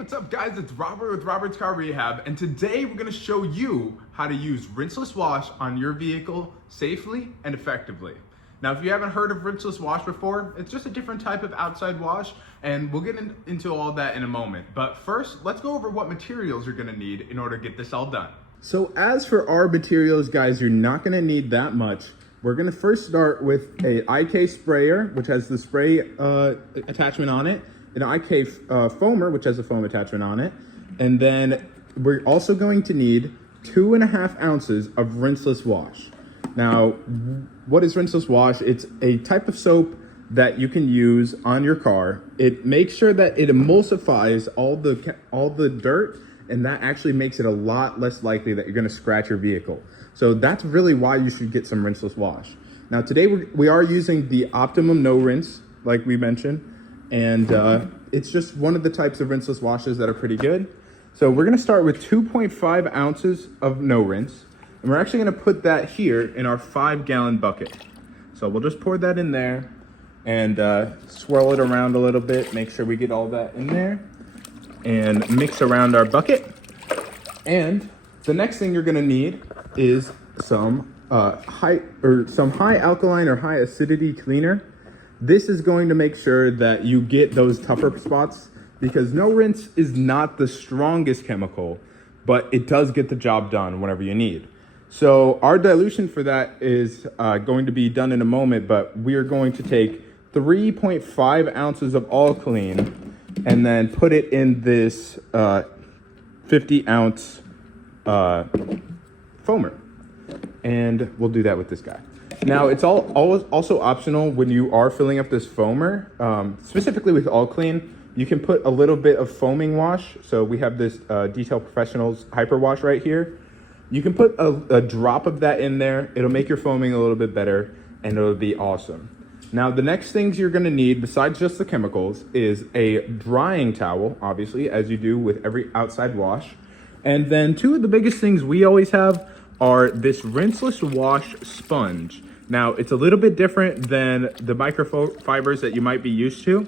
What's up guys? It's Robert with Robert's Car Rehab, and today we're gonna show you how to use rinseless wash on your vehicle safely and effectively. Now, if you haven't heard of rinseless wash before, it's just a different type of outside wash, and we'll get into all that in a moment. But first, let's go over what materials you're gonna need in order to get this all done. So as for our materials, guys, you're not gonna need that much. We're gonna first start with a IK sprayer, which has the spray attachment on it, an IK foamer, which has a foam attachment on it. And then we're also going to need 2.5 ounces of rinseless wash. Now, what is rinseless wash? It's a type of soap that you can use on your car. It makes sure that it emulsifies all the dirt, and that actually makes it a lot less likely that you're gonna scratch your vehicle. So that's really why you should get some rinseless wash. Now today we are using the Optimum No Rinse, like we mentioned. And it's just one of the types of rinseless washes that are pretty good. So we're gonna start with 2.5 ounces of no rinse. And we're actually gonna put that here in our 5-gallon bucket. So we'll just pour that in there and swirl it around a little bit, make sure we get all that in there and mix around our bucket. And the next thing you're gonna need is some high alkaline or high acidity cleaner. This is going to make sure that you get those tougher spots, because no rinse is not the strongest chemical, but it does get the job done whenever you need. So our dilution for that is going to be done in a moment, but we are going to take 3.5 ounces of All Clean and then put it in this 50-ounce foamer. And we'll do that with this guy. Now, it's also optional when you are filling up this foamer, specifically with All Clean. You can put a little bit of foaming wash. So we have this Detail Professionals Hyper Wash right here. You can put a drop of that in there. It'll make your foaming a little bit better, and it'll be awesome. Now, the next things you're gonna need, besides just the chemicals, is a drying towel, obviously, as you do with every outside wash. And then two of the biggest things we always have are this rinseless wash sponge. Now, it's a little bit different than the microfibers that you might be used to,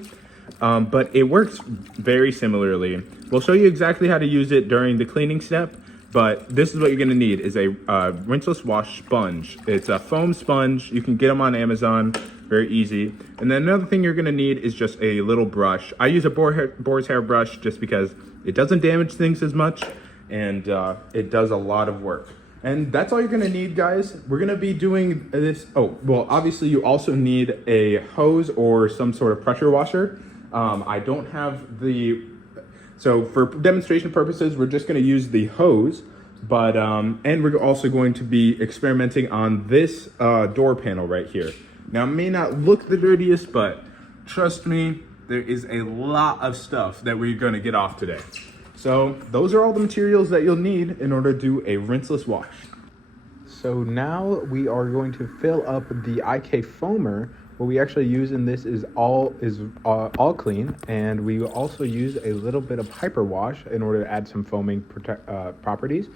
but it works very similarly. We'll show you exactly how to use it during the cleaning step, but this is what you're gonna need, is a rinseless wash sponge. It's a foam sponge. You can get them on Amazon, very easy. And then another thing you're gonna need is just a little brush. I use a boar's hair brush just because it doesn't damage things as much, and it does a lot of work. And that's all you're gonna need, guys. We're gonna be doing this. Oh, well, obviously you also need a hose or some sort of pressure washer. I don't have so for demonstration purposes, we're just gonna use the hose, but, and we're also going to be experimenting on this door panel right here. Now, it may not look the dirtiest, but trust me, there is a lot of stuff that we're gonna get off today. So those are all the materials that you'll need in order to do a rinseless wash. So now we are going to fill up the IK foamer. What we actually use in this is all clean, and we will also use a little bit of hyper wash in order to add some foaming properties.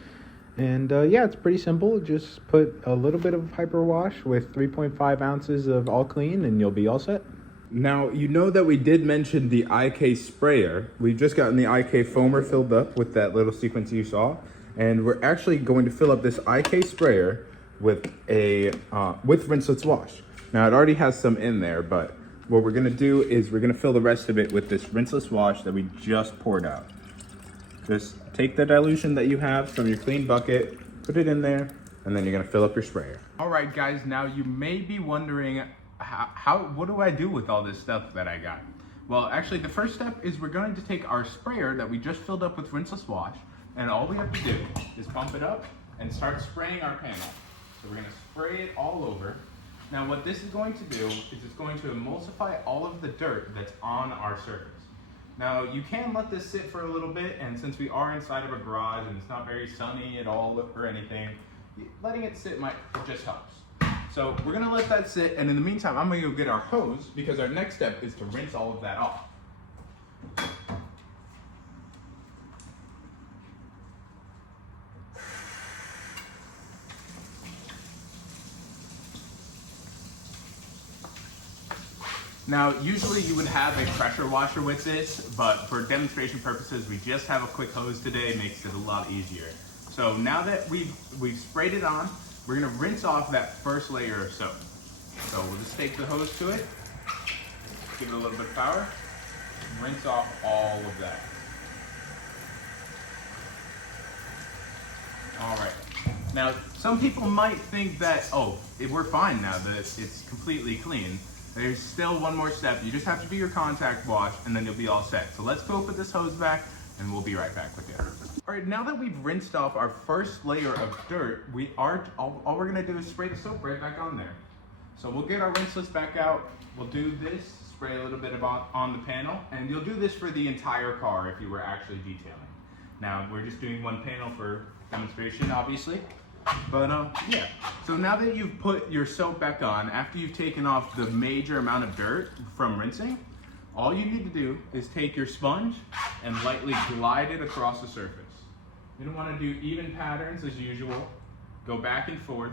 And yeah, it's pretty simple. Just put a little bit of hyper wash with 3.5 ounces of all clean, and you'll be all set. Now, you know that we did mention the IK sprayer. We've just gotten the IK foamer filled up with that little sequence you saw. And we're actually going to fill up this IK sprayer with with rinseless wash. Now, it already has some in there, but what we're gonna do is we're gonna fill the rest of it with this rinseless wash that we just poured out. Just take the dilution that you have from your clean bucket, put it in there, and then you're gonna fill up your sprayer. All right, guys, now you may be wondering, what do I do with all this stuff that I got? Well, actually, the first step is we're going to take our sprayer that we just filled up with rinseless wash, and all we have to do is pump it up and start spraying our panel. So we're gonna spray it all over. Now, what this is going to do is it's going to emulsify all of the dirt that's on our surface. Now, you can let this sit for a little bit, and since we are inside of a garage and it's not very sunny at all or anything, letting it sit just helps. So we're gonna let that sit, and in the meantime, I'm gonna go get our hose, because our next step is to rinse all of that off. Now, usually you would have a pressure washer with this, but for demonstration purposes, we just have a quick hose today. It makes it a lot easier. So now that we've sprayed it on, we're gonna rinse off that first layer of soap. So we'll just take the hose to it, give it a little bit of power, rinse off all of that. All right. Now, some people might think that, oh, we're fine now that it's completely clean. There's still one more step. You just have to do your contact wash and then you'll be all set. So let's go put this hose back and we'll be right back with you. All right, now that we've rinsed off our first layer of dirt, all we're gonna do is spray the soap right back on there. So we'll get our rinseless back out. We'll do this, spray a little bit on the panel, and you'll do this for the entire car if you were actually detailing. Now, we're just doing one panel for demonstration, obviously. But yeah, so now that you've put your soap back on, after you've taken off the major amount of dirt from rinsing, all you need to do is take your sponge and lightly glide it across the surface. You don't want to do even patterns as usual. Go back and forth.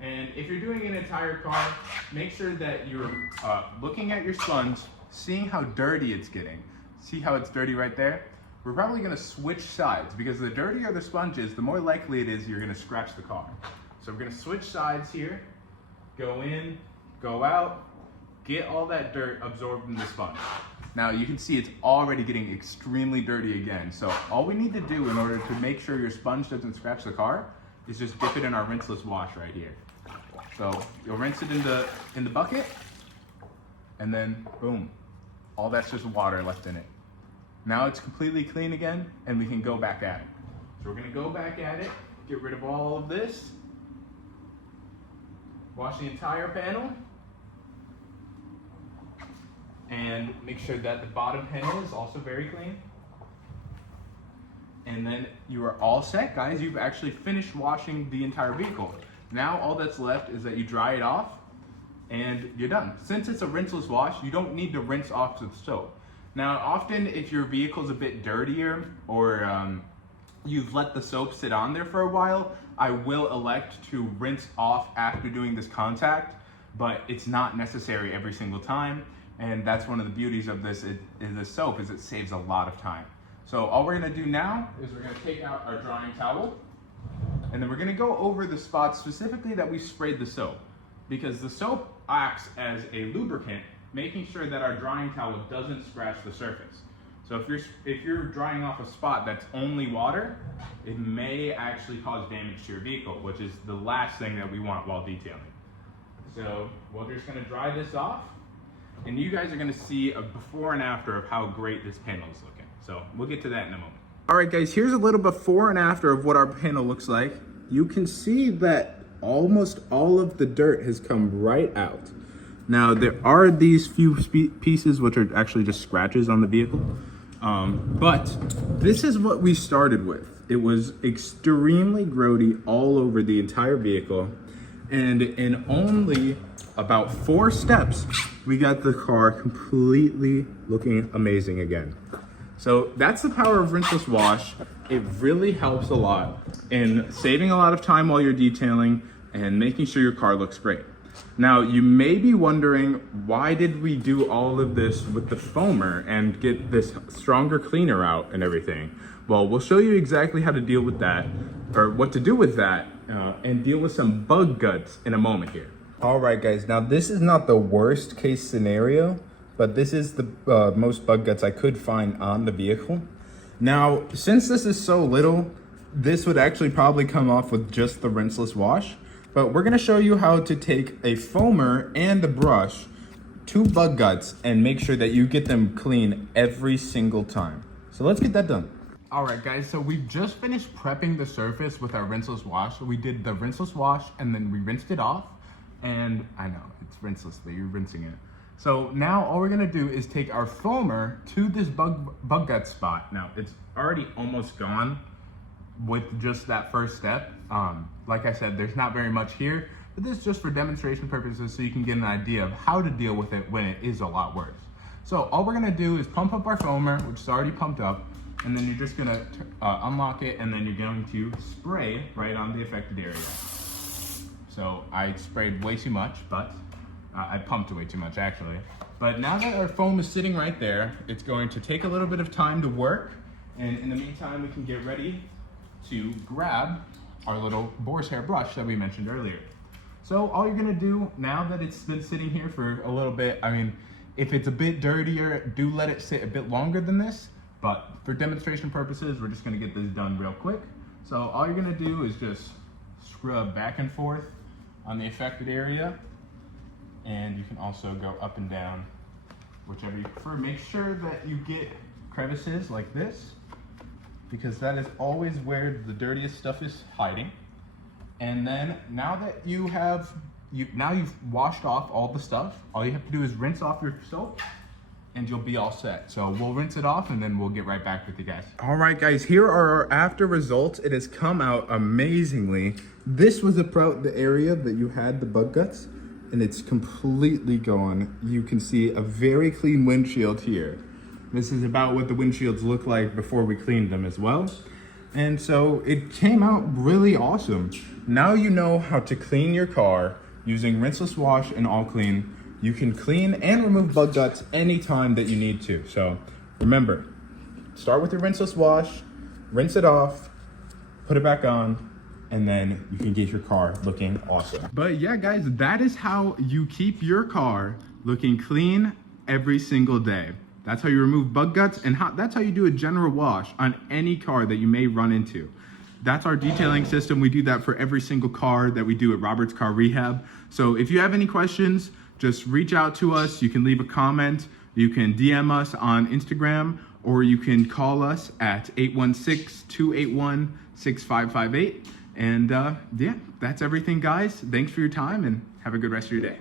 And if you're doing an entire car, make sure that you're looking at your sponge, seeing how dirty it's getting. See how it's dirty right there? We're probably gonna switch sides because the dirtier the sponge is, the more likely it is you're gonna scratch the car. So we're gonna switch sides here, go in, go out, get all that dirt absorbed in the sponge. Now you can see it's already getting extremely dirty again. So all we need to do in order to make sure your sponge doesn't scratch the car is just dip it in our rinseless wash right here. So you'll rinse it in the bucket and then boom, all that's just water left in it. Now it's completely clean again, and we can go back at it. So we're gonna go back at it, get rid of all of this, wash the entire panel, and make sure that the bottom panel is also very clean. And then you are all set, guys. You've actually finished washing the entire vehicle. Now all that's left is that you dry it off, and you're done. Since it's a rinseless wash, you don't need to rinse off the soap. Now, often if your vehicle's a bit dirtier or you've let the soap sit on there for a while, I will elect to rinse off after doing this contact, but it's not necessary every single time. And that's one of the beauties of this soap is it saves a lot of time. So all we're gonna do now is we're gonna take out our drying towel and then we're gonna go over the spots specifically that we sprayed the soap because the soap acts as a lubricant, making sure that our drying towel doesn't scratch the surface. So if you're drying off a spot that's only water, it may actually cause damage to your vehicle, which is the last thing that we want while detailing. So we're just gonna dry this off, and you guys are gonna see a before and after of how great this panel is looking. So we'll get to that in a moment. All right, guys, here's a little before and after of what our panel looks like. You can see that almost all of the dirt has come right out. Now, there are these few pieces which are actually just scratches on the vehicle, but this is what we started with. It was extremely grody all over the entire vehicle, and in only about 4 steps, we got the car completely looking amazing again. So that's the power of rinseless wash. It really helps a lot in saving a lot of time while you're detailing and making sure your car looks great. Now, you may be wondering, why did we do all of this with the foamer and get this stronger cleaner out and everything? Well, we'll show you exactly how to deal with that, or what to do with that, and deal with some bug guts in a moment here. All right, guys, now this is not the worst case scenario, but this is the most bug guts I could find on the vehicle. Now, since this is so little, this would actually probably come off with just the rinseless wash. But we're gonna show you how to take a foamer and a brush, 2 bug guts, and make sure that you get them clean every single time. So let's get that done. All right, guys, so we just finished prepping the surface with our rinseless wash. So we did the rinseless wash and then we rinsed it off. And I know, it's rinseless, but you're rinsing it. So now all we're gonna do is take our foamer to this bug gut spot. Now, it's already almost gone with just that first step. Like I said, there's not very much here, but this is just for demonstration purposes so you can get an idea of how to deal with it when it is a lot worse. So all we're gonna do is pump up our foamer, which is already pumped up, and then you're just gonna unlock it, and then you're going to spray right on the affected area. So I sprayed way too much, but I pumped way too much actually. But now that our foam is sitting right there, it's going to take a little bit of time to work. And in the meantime, we can get ready to grab our little boar's hair brush that we mentioned earlier. So all you're gonna do now that it's been sitting here for a little bit, I mean, if it's a bit dirtier, do let it sit a bit longer than this. But for demonstration purposes, we're just gonna get this done real quick. So all you're gonna do is just scrub back and forth on the affected area. And you can also go up and down, whichever you prefer. Make sure that you get crevices like this, because that is always where the dirtiest stuff is hiding. And then now that you have, you've washed off all the stuff, all you have to do is rinse off your soap and you'll be all set. So we'll rinse it off and then we'll get right back with you guys. All right guys, here are our after results. It has come out amazingly. This was about the area that you had the bug guts, and it's completely gone. You can see a very clean windshield here. This is about what the windshields look like before we cleaned them as well. And so it came out really awesome. Now you know how to clean your car using rinseless wash and all clean. You can clean and remove bug guts anytime that you need to. So remember, start with your rinseless wash, rinse it off, put it back on, and then you can get your car looking awesome. But yeah, guys, that is how you keep your car looking clean every single day. That's how you remove bug guts, and that's how you do a general wash on any car that you may run into. That's our detailing system. We do that for every single car that we do at Robert's Car Rehab. So if you have any questions, just reach out to us. You can leave a comment, you can DM us on Instagram, or you can call us at 816-281-6558. And yeah, that's everything, guys. Thanks for your time and have a good rest of your day.